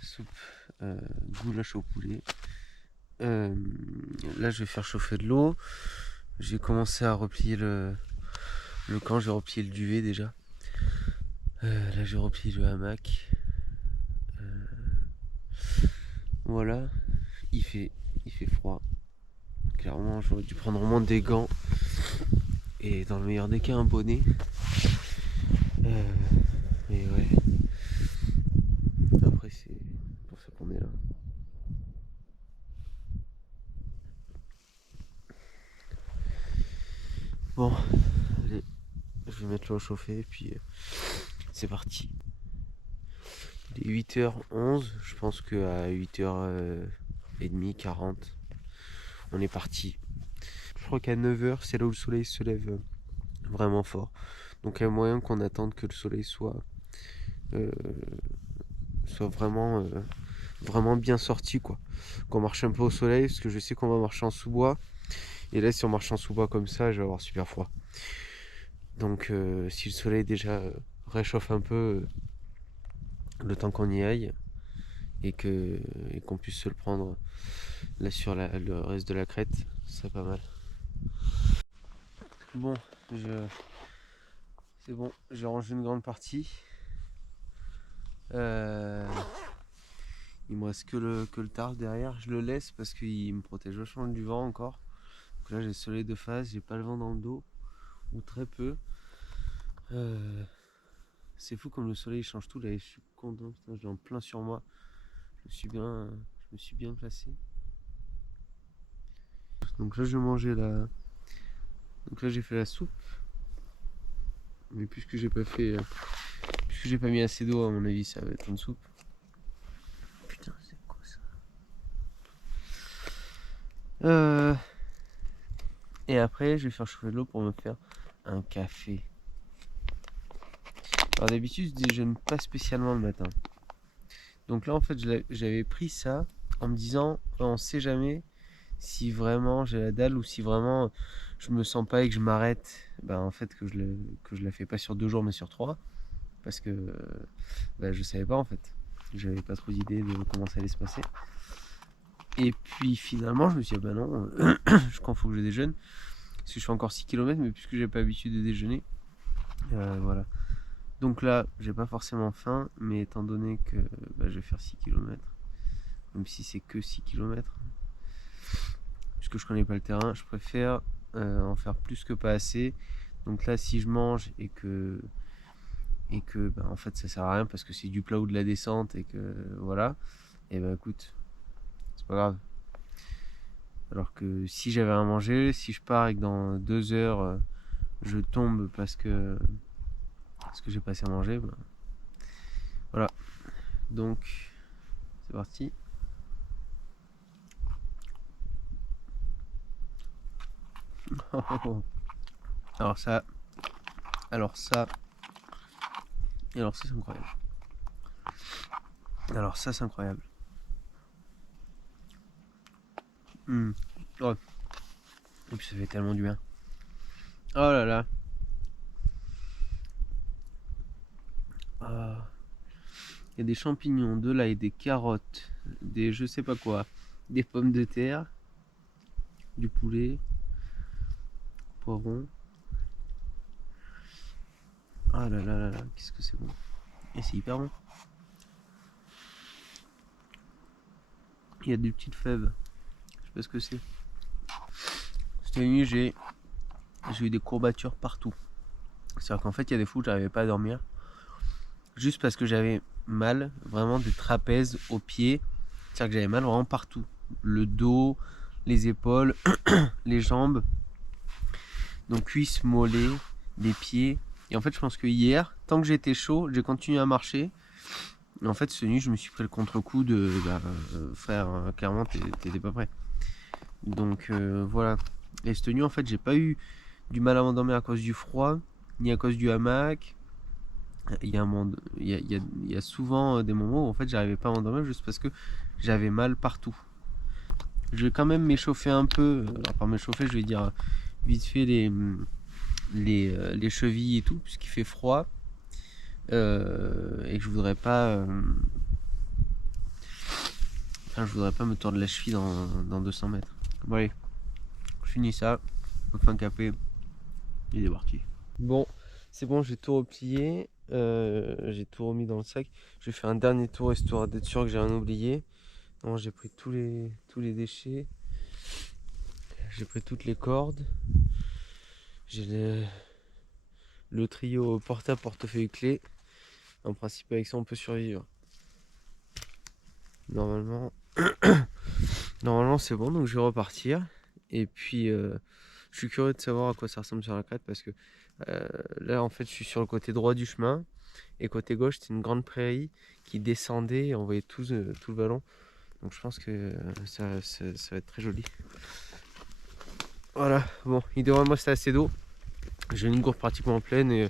Soupe goulash au poulet. Là je vais faire chauffer de l'eau. J'ai commencé à replier le camp, j'ai replié le duvet déjà. Là j'ai replié le hamac. Voilà, il fait, il fait froid. Clairement j'aurais dû prendre au moins des gants, et dans le meilleur des cas un bonnet. Mais ouais. Après c'est pour ça qu'on est là. Bon, allez, je vais mettre l'eau à chauffer et puis c'est parti. Il est 8h11, je pense qu'à 8h30, 40, on est parti. Je crois qu'à 9h, c'est là où le soleil se lève vraiment fort. Donc il y a moyen qu'on attende que le soleil euh, soit vraiment bien sorti, quoi. Qu'on marche un peu au soleil, parce que je sais qu'on va marcher en sous-bois. Et là, si on marche en sous-bois comme ça, je vais avoir super froid. Donc si le soleil déjà réchauffe un peu le temps qu'on y aille, et qu'on puisse se le prendre là sur le reste de la crête, c'est pas mal. Bon, c'est bon, j'ai rangé une grande partie. Il me reste que le tarp derrière. Je le laisse parce qu'il me protège vachement du vent encore. Donc là j'ai le soleil de face, j'ai pas le vent dans le dos, ou très peu. C'est fou comme le soleil change tout. Là je suis content, putain, je l'ai en plein sur moi. Je me suis bien placé. Donc là je vais manger la. Donc là j'ai fait la soupe. Mais puisque j'ai pas mis assez d'eau, à mon avis ça va être une soupe. Putain, c'est quoi ça? Et après je vais faire chauffer de l'eau pour me faire un café. Alors d'habitude je déjeune pas spécialement le matin. Donc là en fait j'avais pris ça en me disant on sait jamais si vraiment j'ai la dalle, ou si vraiment je me sens pas et que je m'arrête, ben en fait que je la fais pas sur 2 jours mais sur 3, parce que je savais pas en fait. J'avais pas trop d'idées de comment ça allait se passer. Et puis finalement je me suis dit bah non, je crois qu'il faut que je déjeune. Parce que je fais encore 6 km, mais puisque j'ai pas l'habitude de déjeuner, voilà. Donc là, j'ai pas forcément faim, mais étant donné que je vais faire 6 km, même si c'est que 6 km, puisque je connais pas le terrain, je préfère en faire plus que pas assez. Donc là, si je mange et que bah, en fait ça sert à rien parce que c'est du plat ou de la descente et que voilà, et ben écoute, c'est pas grave. Alors que si j'avais à manger, si je pars et que dans 2 heures je tombe parce que j'ai pas assez à manger, ben, voilà. Donc c'est parti. Alors ça, alors ça, et alors ça c'est incroyable. Alors ça c'est incroyable. Oh. Et puis ça fait tellement du bien. Oh là là. Ah. Il y a des champignons, de l'ail, des carottes, des je sais pas quoi, des pommes de terre, du poulet, poivron. Ah là là là là, qu'est-ce que c'est bon. Et c'est hyper bon. Il y a des petites fèves. Je sais pas ce que c'est. Cette nuit, j'ai eu des courbatures partout. C'est-à-dire qu'en fait, il y a des fois où j'arrivais pas à dormir. Juste parce que j'avais mal, vraiment des trapèzes aux pieds. C'est-à-dire que j'avais mal vraiment partout. Le dos, les épaules, les jambes. Donc cuisses, mollets, les pieds. Et en fait, je pense que hier, tant que j'étais chaud, j'ai continué à marcher. Et en fait, cette nuit, je me suis pris le contre-coup de frère, clairement, t'étais pas prêt. Donc voilà. Et cette nuit, en fait, j'ai pas eu du mal à m'endormir à cause du froid, ni à cause du hamac. Il y a souvent des moments où en fait, j'arrivais pas à m'endormir juste parce que j'avais mal partout. Je vais quand même m'échauffer un peu. Alors, par m'échauffer, je vais dire vite fait les chevilles et tout, puisqu'il fait froid. Et que je voudrais pas. Enfin, je voudrais pas me tordre la cheville dans 200 mètres. Bon, allez, je finis ça. Je me fais un café. Il est parti. Bon, c'est bon, j'ai tout replié. J'ai tout remis dans le sac. Je vais faire un dernier tour histoire d'être sûr que j'ai rien oublié. Non, j'ai pris tous les déchets. J'ai pris toutes les cordes. J'ai le trio portable, portefeuille, clé. En principe, avec ça, on peut survivre. Normalement, normalement c'est bon, donc je vais repartir. Et puis, je suis curieux de savoir à quoi ça ressemble sur la crête parce que là, en fait, je suis sur le côté droit du chemin. Et côté gauche, c'est une grande prairie qui descendait et on voyait tout le vallon. Donc, je pense que ça va être très joli. Voilà, bon, il devrait me rester assez d'eau. J'ai une gourde pratiquement pleine et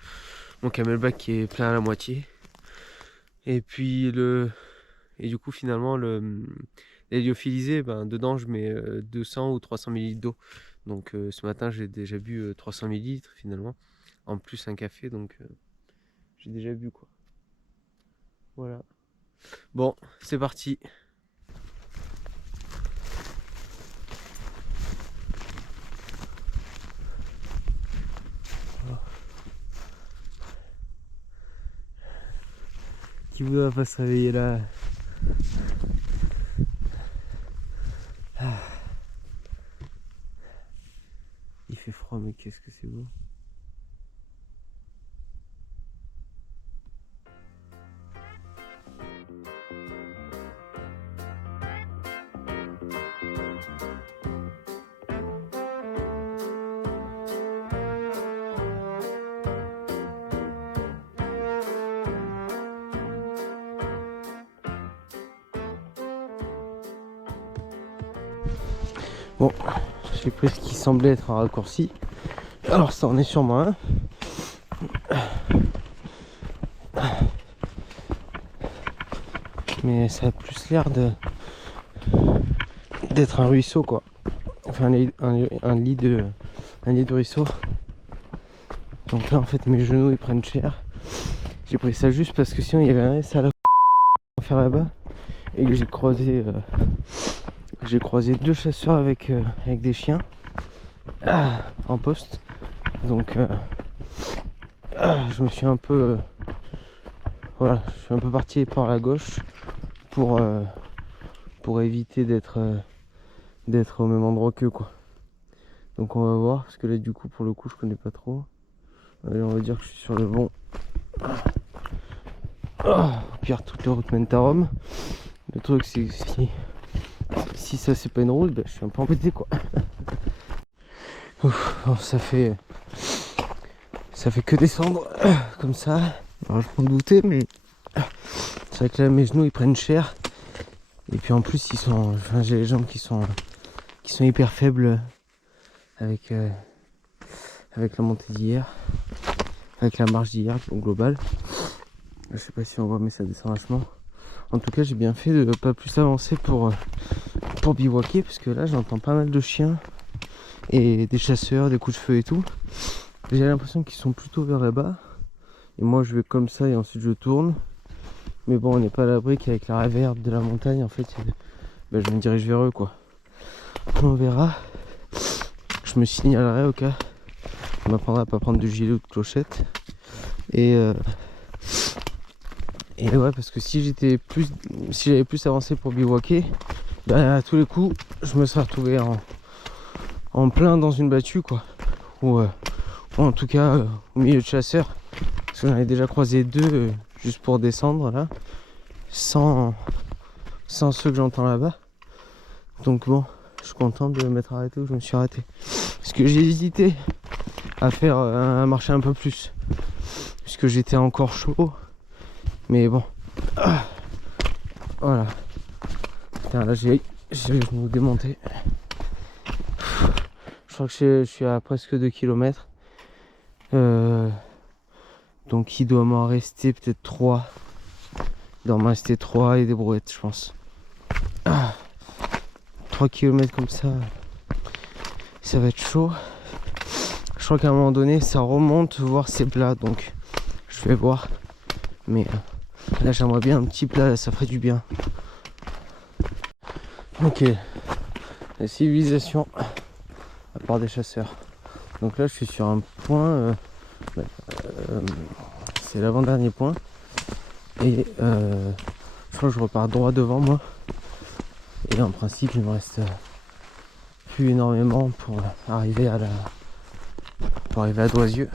mon camelback qui est plein à la moitié. Et puis et du coup finalement l'héliophilisé, ben, dedans je mets 200 ou 300 ml d'eau. Donc ce matin j'ai déjà bu 300 ml finalement. En plus un café, donc j'ai déjà bu quoi. Voilà. Bon, c'est parti. Qui voudrait pas se réveiller là? Il fait froid mais qu'est-ce que c'est beau. Bon, j'ai pris ce qui semblait être un raccourci. Alors ça en est sûrement un. Mais ça a plus l'air d'être un ruisseau quoi. Enfin un lit de ruisseau. Donc là en fait mes genoux ils prennent cher. J'ai pris ça juste parce que sinon il y avait un salle à faire là-bas. Et que j'ai croisé 2 chasseurs avec des chiens en poste. Donc je me suis un peu voilà, je suis un peu parti par la gauche pour éviter d'être au même endroit qu'eux quoi. Donc on va voir parce que là du coup pour le coup je connais pas trop. Allez, on va dire que je suis sur le bon. Au pire, toutes les routes mènent à Rome. Le truc, c'est que si ça, c'est pas une route, bah, je suis un peu embêté, quoi. Ouf, bon, ça fait que descendre comme ça. Alors, je m'en doutais, mais c'est vrai que là, mes genoux, ils prennent cher. Et puis en plus, j'ai les jambes qui sont hyper faibles avec la montée d'hier, avec la marche d'hier au global. Je sais pas si on voit, mais ça descend vachement. En tout cas, j'ai bien fait de pas plus avancer pour bivouaquer, parce que là, j'entends pas mal de chiens et des chasseurs, des coups de feu et tout. J'ai l'impression qu'ils sont plutôt vers là-bas. Et moi, je vais comme ça et ensuite je tourne. Mais bon, on n'est pas à l'abri qu'avec la réverb de la montagne, en fait, je me dirige vers eux, quoi. On verra. Je me signalerai au cas. On m'apprendra à pas prendre de gilet ou de clochette. Et ouais, parce que si j'avais plus avancé pour bivouaquer, bah, à tous les coups, je me serais retrouvé en plein dans une battue, quoi. Ou en tout cas au milieu de chasseurs. Parce que j'en ai déjà croisé deux juste pour descendre là, sans ceux que j'entends là-bas. Donc bon, je suis content de m'être arrêté où je me suis arrêté. Parce que j'ai hésité à marcher un peu plus, puisque j'étais encore chaud. Mais bon, voilà. Putain, là j'ai me démonté. Je crois que je suis à presque 2 km. Donc il doit m'en rester peut-être 3. Il doit m'en rester 3 et des brouettes, je pense. 3 km comme ça, ça va être chaud. Je crois qu'à un moment donné, ça remonte, voir c'est plat. Donc je vais voir. Mais là, j'aimerais bien un petit plat, ça ferait du bien. Ok. La civilisation, à part des chasseurs. Donc là, je suis sur un point. C'est l'avant-dernier point. Et je crois que je repars droit devant moi. Et en principe, il me reste plus énormément pour arriver à Doisieux.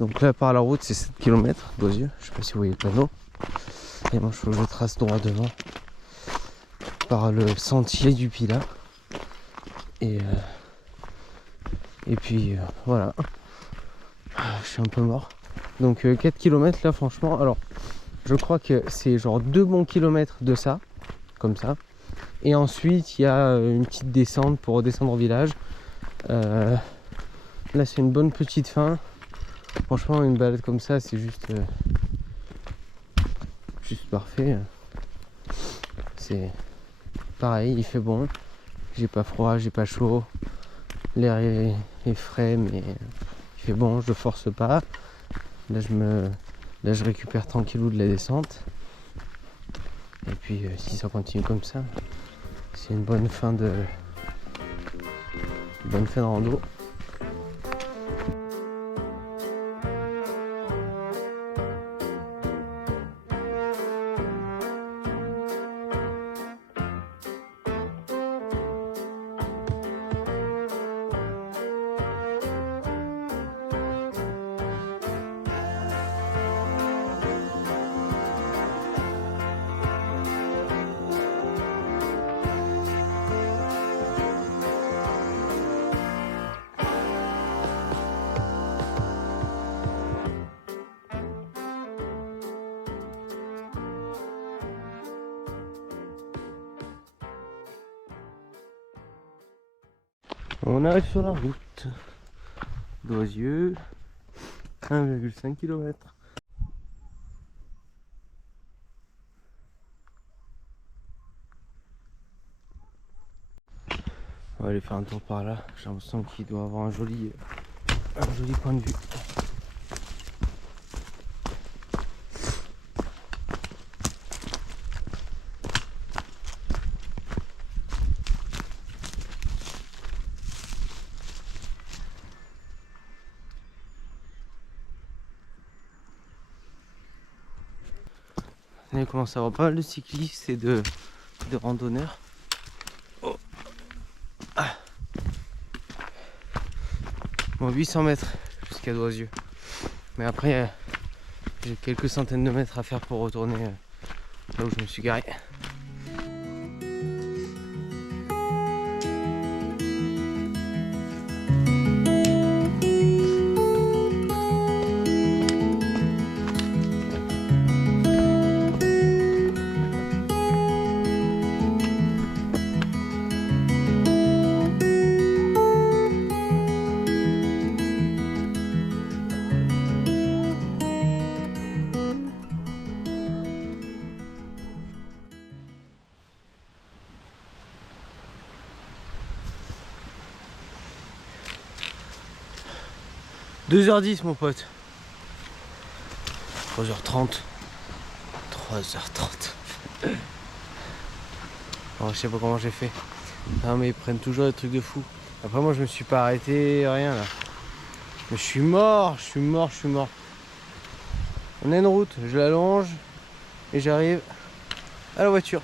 Donc là, par la route, c'est 7 km Doisieux. Je sais pas si vous voyez le panneau. Et moi, je trace droit devant par le sentier du Pilat. Et puis voilà. Je suis un peu mort. Donc 4 km là, franchement. Alors, je crois que c'est genre 2 bons kilomètres de ça. Comme ça. Et ensuite, il y a une petite descente pour redescendre au village. Là, c'est une bonne petite fin. Franchement, une balade comme ça, c'est juste parfait. C'est pareil, il fait bon. J'ai pas froid, j'ai pas chaud. L'air est frais, mais il fait bon, je force pas. Là, je récupère tranquillou de la descente. Et puis, si ça continue comme ça, c'est une bonne fin de rando. On arrive sur la route Doisieux, 1,5 km. On va aller faire un tour par là. J'ai l'impression qu'il doit avoir un joli point de vue. Il commence à avoir pas mal de cyclistes et de randonneurs. Oh. Ah. Bon, 800 mètres jusqu'à Doisieux. Mais après, J'ai quelques centaines de mètres à faire pour retourner là où je me suis garé. « 2h10 mon pote. 3h30. 3h30. Oh, je sais pas comment j'ai fait. Non mais ils prennent toujours des trucs de fou. Après moi je me suis pas arrêté, rien là. Mais je suis mort. On a une route, je l'allonge et j'arrive à la voiture.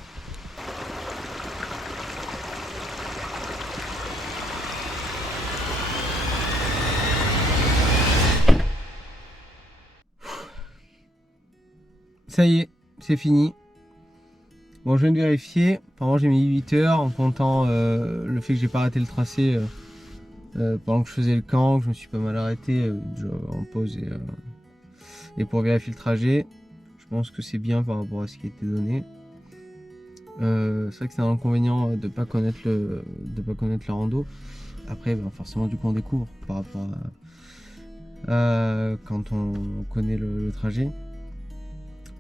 Ça y est, c'est fini. Bon, je viens de vérifier. Apparemment, j'ai mis 8 heures en comptant le fait que j'ai pas arrêté le tracé pendant que je faisais le camp, que je me suis pas mal arrêté en pause et pour vérifier le trajet. Je pense que c'est bien par rapport à ce qui a été donné. C'est vrai que c'est un inconvénient de pas connaître la rando. Après, ben, forcément, du coup, on découvre par rapport à quand on connaît le trajet.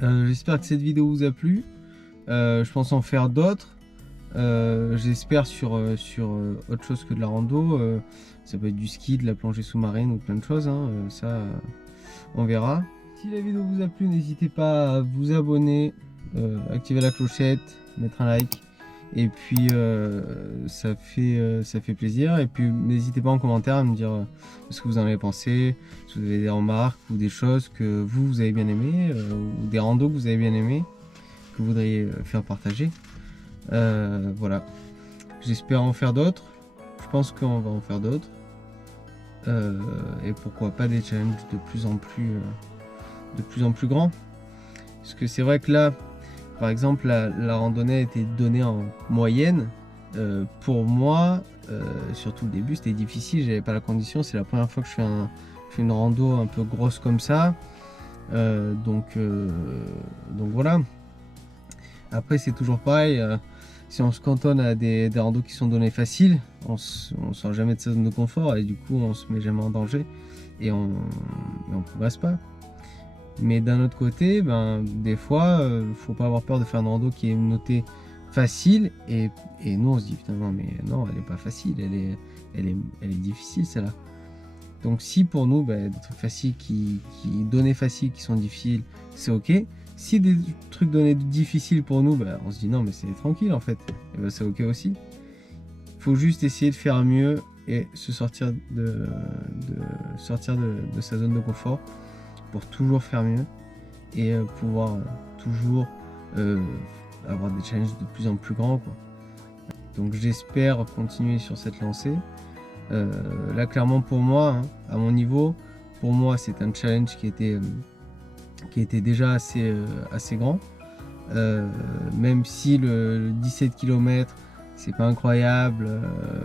J'espère que cette vidéo vous a plu. Je pense en faire d'autres. J'espère sur autre chose que de la rando. Ça peut être du ski, de la plongée sous-marine ou plein de choses. Hein. Ça, on verra. Si la vidéo vous a plu, n'hésitez pas à vous abonner, activer la clochette, mettre un like. Et puis ça fait plaisir. Et puis n'hésitez pas en commentaire à me dire ce que vous en avez pensé, si vous avez des remarques ou des choses que vous avez bien aimé, ou des randos que vous avez bien aimé, que vous voudriez faire partager. Voilà. J'espère en faire d'autres. Je pense qu'on va en faire d'autres. Et pourquoi pas des challenges de plus en plus grands. Parce que c'est vrai que là, par exemple, la randonnée a été donnée en moyenne. Pour moi, surtout le début, c'était difficile, j'avais pas la condition. C'est la première fois que je fais une rando un peu grosse comme ça. Donc voilà. Après, c'est toujours pareil. Si on se cantonne à des randos qui sont donnés faciles, on sort jamais de sa zone de confort et du coup, on se met jamais en danger et on progresse pas. Mais d'un autre côté, ben, des fois, faut pas avoir peur de faire une rando qui est notée facile et nous on se dit putain non mais non, elle est pas facile, elle est difficile celle-là. Donc si pour nous des trucs faciles qui donnés faciles qui sont difficiles, c'est ok. Si des trucs donnés difficiles pour nous, on se dit non mais c'est tranquille en fait, et c'est ok aussi. Faut juste essayer de faire mieux et se sortir de sa zone de confort pour toujours faire mieux et pouvoir toujours avoir des challenges de plus en plus grands, quoi. Donc j'espère continuer sur cette lancée. Là clairement pour moi, hein, à mon niveau, pour moi c'est un challenge qui était déjà assez grand. Même si le 17 km c'est pas incroyable,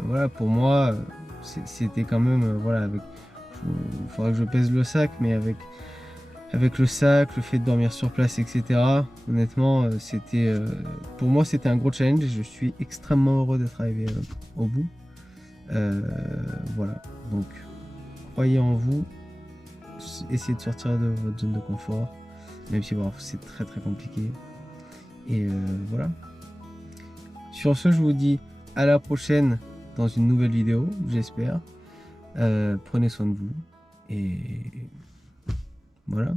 voilà, pour moi c'était quand même voilà, il faudrait que je pèse le sac, mais avec le sac, le fait de dormir sur place, etc. Honnêtement, pour moi c'était un gros challenge et je suis extrêmement heureux d'être arrivé au bout. Voilà, donc croyez en vous, essayez de sortir de votre zone de confort, même si bon, c'est très compliqué. Et voilà. Sur ce, je vous dis à la prochaine dans une nouvelle vidéo, j'espère. Prenez soin de vous et voilà.